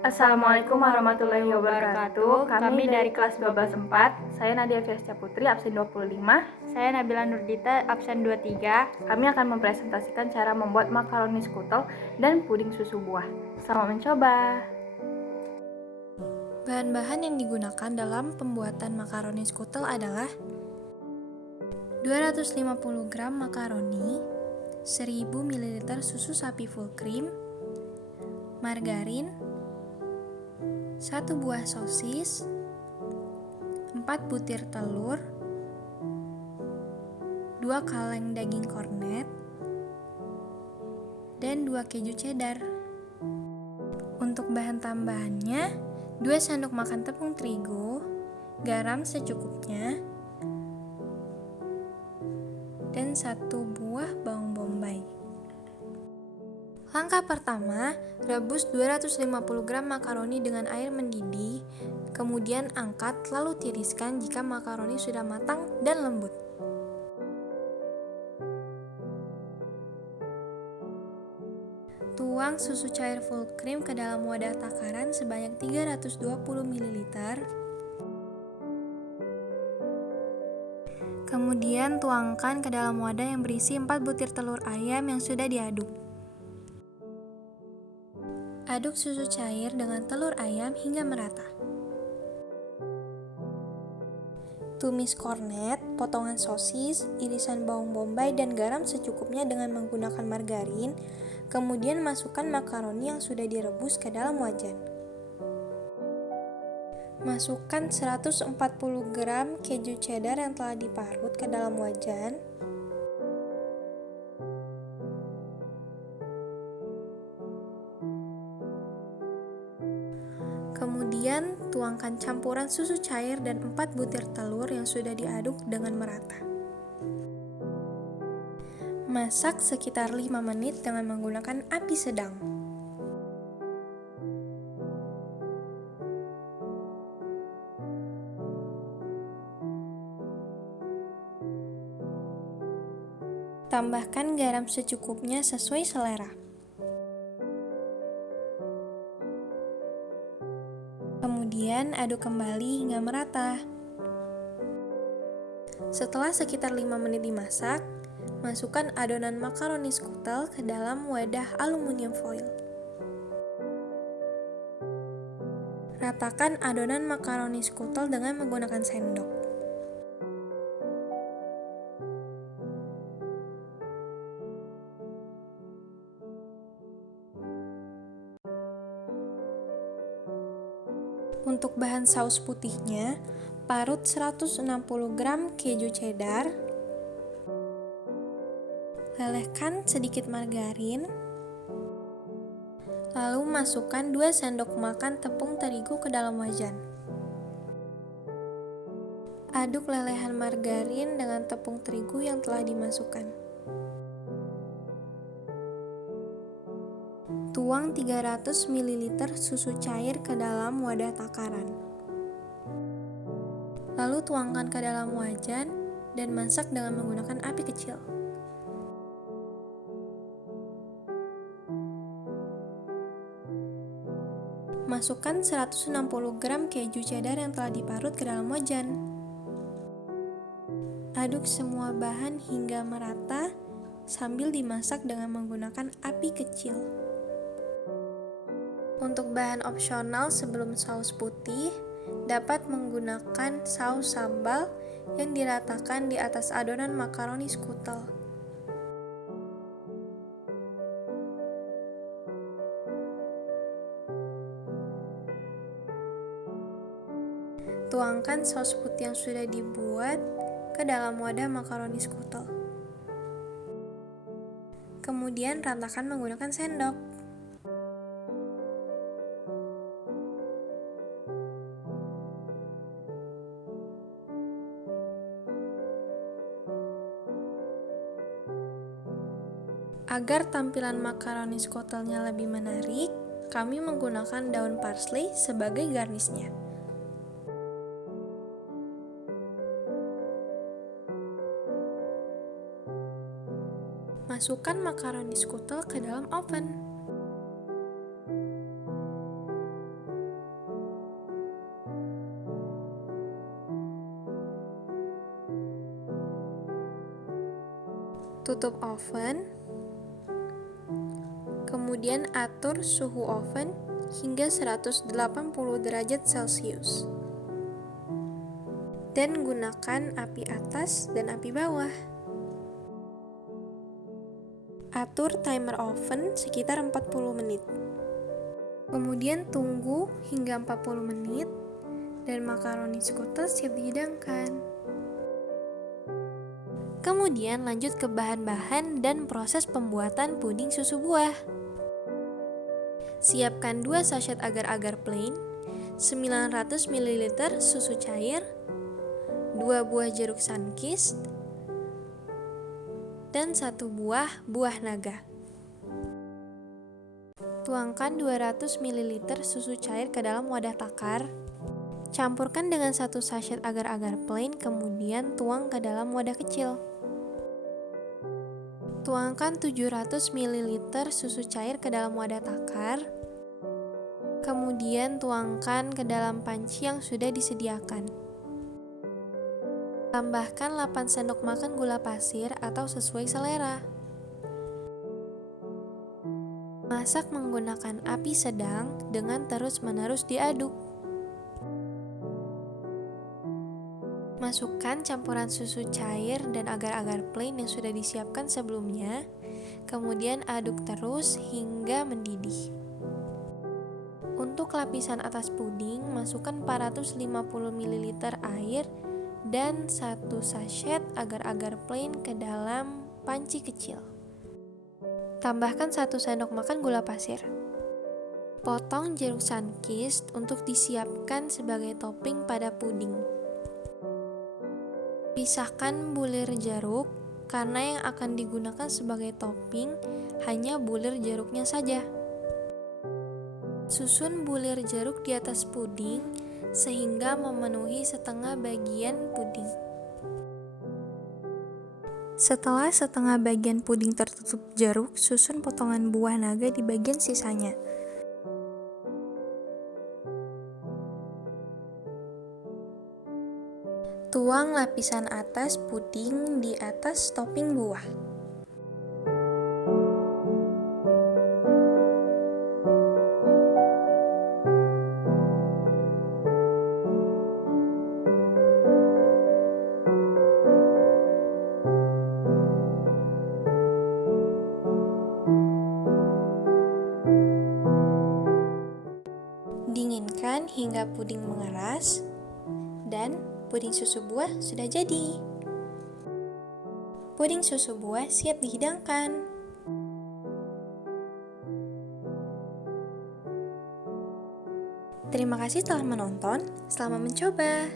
Assalamualaikum warahmatullahi wabarakatuh. Kami dari kelas 124. Saya Nadia Fiasca Putri, absen 25. Saya Nabila Nurdita, absen 23. Kami akan mempresentasikan cara membuat makaroni skutel dan puding susu buah. Selamat mencoba. Bahan-bahan yang digunakan dalam pembuatan makaroni skutel adalah 250 gram makaroni, 1000 ml susu sapi full cream, margarin, 1 buah sosis, 4 butir telur, 2 kaleng daging kornet, dan 2 keju cheddar. Untuk bahan tambahannya, 2 sendok makan tepung terigu, garam secukupnya, dan 1 buah bawang bombay. Langkah pertama, rebus 250 gram makaroni dengan air mendidih, kemudian angkat lalu tiriskan jika makaroni sudah matang dan lembut. Tuang susu cair full cream ke dalam wadah takaran sebanyak 320 ml. Kemudian tuangkan ke dalam wadah yang berisi 4 butir telur ayam yang sudah diaduk. Aduk susu cair dengan telur ayam hingga merata. Tumis kornet, potongan sosis, irisan bawang bombay dan garam secukupnya dengan menggunakan margarin. Kemudian masukkan makaroni yang sudah direbus ke dalam wajan. Masukkan 140 gram keju cheddar yang telah diparut ke dalam wajan. Kemudian tuangkan campuran susu cair dan 4 butir telur yang sudah diaduk dengan merata. Masak sekitar 5 menit dengan menggunakan api sedang. Tambahkan garam secukupnya sesuai selera. Kemudian aduk kembali hingga merata. Setelah sekitar 5 menit dimasak, masukkan adonan makaroni skutel ke dalam wadah aluminium foil. Ratakan adonan makaroni skutel dengan menggunakan sendok. Untuk bahan saus putihnya, parut 160 gram keju cheddar, lelehkan sedikit margarin, lalu masukkan 2 sendok makan tepung terigu ke dalam wajan. Aduk lelehan margarin dengan tepung terigu yang telah dimasukkan. Tuang 300 ml susu cair ke dalam wadah takaran. Lalu tuangkan ke dalam wajan dan masak dengan menggunakan api kecil. Masukkan 160 gram keju cheddar yang telah diparut ke dalam wajan. Aduk semua bahan hingga merata sambil dimasak dengan menggunakan api kecil. Untuk bahan opsional sebelum saus putih, dapat menggunakan saus sambal yang diratakan di atas adonan makaroni skutel. Tuangkan saus putih yang sudah dibuat ke dalam wadah makaroni skutel. Kemudian ratakan menggunakan sendok. Agar tampilan makaroni skutelnya lebih menarik, kami menggunakan daun parsley sebagai garnisnya. Masukkan makaroni skutel ke dalam oven. Tutup oven, kemudian atur suhu oven hingga 180 derajat Celcius. Dan gunakan api atas dan api bawah. Atur timer oven sekitar 40 menit. Kemudian tunggu hingga 40 menit dan makaroni skutel siap dihidangkan. Kemudian lanjut ke bahan-bahan dan proses pembuatan puding susu buah. Siapkan 2 sachet agar-agar plain, 900 ml susu cair, 2 buah jeruk sunkist, dan 1 buah naga. Tuangkan 200 ml susu cair ke dalam wadah takar. Campurkan dengan 1 sachet agar-agar plain, kemudian tuang ke dalam wadah kecil. Tuangkan 700 ml susu cair ke dalam wadah takar. Kemudian tuangkan ke dalam panci yang sudah disediakan. Tambahkan 8 sendok makan gula pasir atau sesuai selera. Masak menggunakan api sedang dengan terus-menerus diaduk. Masukkan campuran susu cair dan agar-agar plain yang sudah disiapkan sebelumnya, kemudian aduk terus hingga mendidih. Untuk lapisan atas puding, masukkan 450 ml air dan 1 sachet agar-agar plain ke dalam panci kecil. Tambahkan 1 sendok makan gula pasir. Potong jeruk sunkist untuk disiapkan sebagai topping pada puding. Pisahkan bulir jeruk karena yang akan digunakan sebagai topping hanya bulir jeruknya saja. Susun bulir jeruk di atas puding sehingga memenuhi setengah bagian puding. Setelah setengah bagian puding tertutup jeruk, susun potongan buah naga di bagian sisanya. Tuang lapisan atas puding di atas topping buah. Dinginkan hingga puding mengeras dan puding susu buah sudah jadi. Puding susu buah siap dihidangkan. Terima kasih telah menonton. Selamat mencoba.